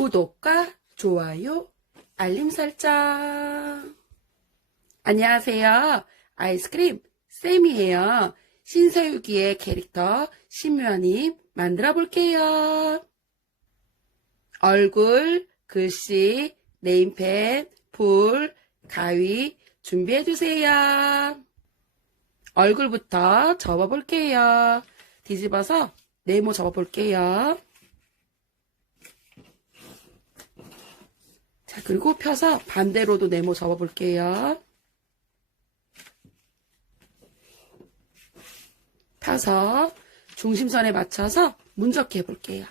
구독과 좋아요, 알림 설정. 안녕하세요. 아이스크림 쌤이에요. 신서유기의 캐릭터 신묘한님 만들어 볼게요. 얼굴, 글씨, 네임펜, 풀, 가위 준비해 주세요. 얼굴부터 접어 볼게요. 뒤집어서 네모 접어 볼게요. 그리고 펴서 반대로도 네모 접어 볼게요. 펴서 중심선에 맞춰서 문접기 해 볼게요.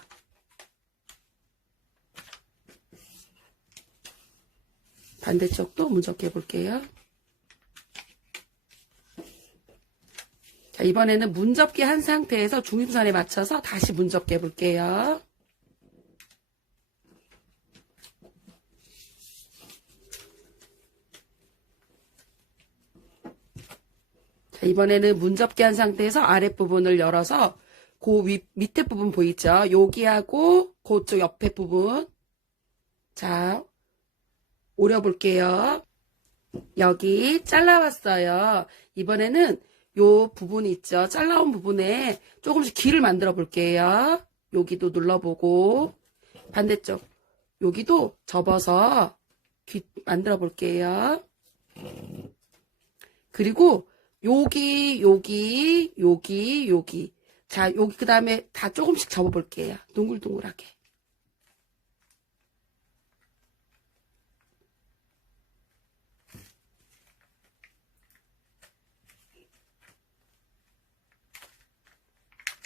반대쪽도 문접기 해 볼게요. 자, 이번에는 문접기 한 상태에서 중심선에 맞춰서 다시 문접기 해 볼게요. 자, 이번에는 문접기 한 상태에서 아랫부분을 열어서 그 위, 밑에 부분 보이죠? 여기하고 그쪽 옆에 부분. 자, 오려볼게요. 여기 잘라왔어요. 이번에는 요 부분 있죠? 잘라온 부분에 조금씩 길을 만들어 볼게요. 여기도 눌러보고 반대쪽 여기도 접어서 귀 만들어 볼게요. 그리고 여기 여기 여기 여기 자 여기 그 다음에 다 조금씩 접어 볼게요. 동글동글하게.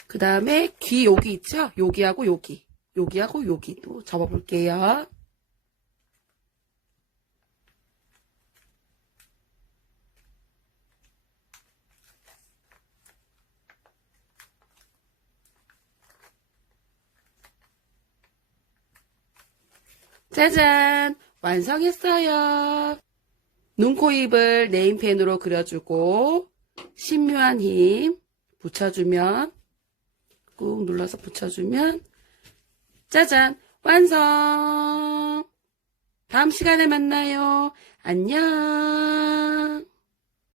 그 다음에 귀 여기 있죠? 여기하고 여기. 여기하고 여기도 접어볼게요. 짜잔! 완성했어요. 눈, 코, 입을 네임펜으로 그려주고 신묘한 힘 붙여주면 꾹 눌러서 붙여주면 짜잔 완성 다음 시간에 만나요 안녕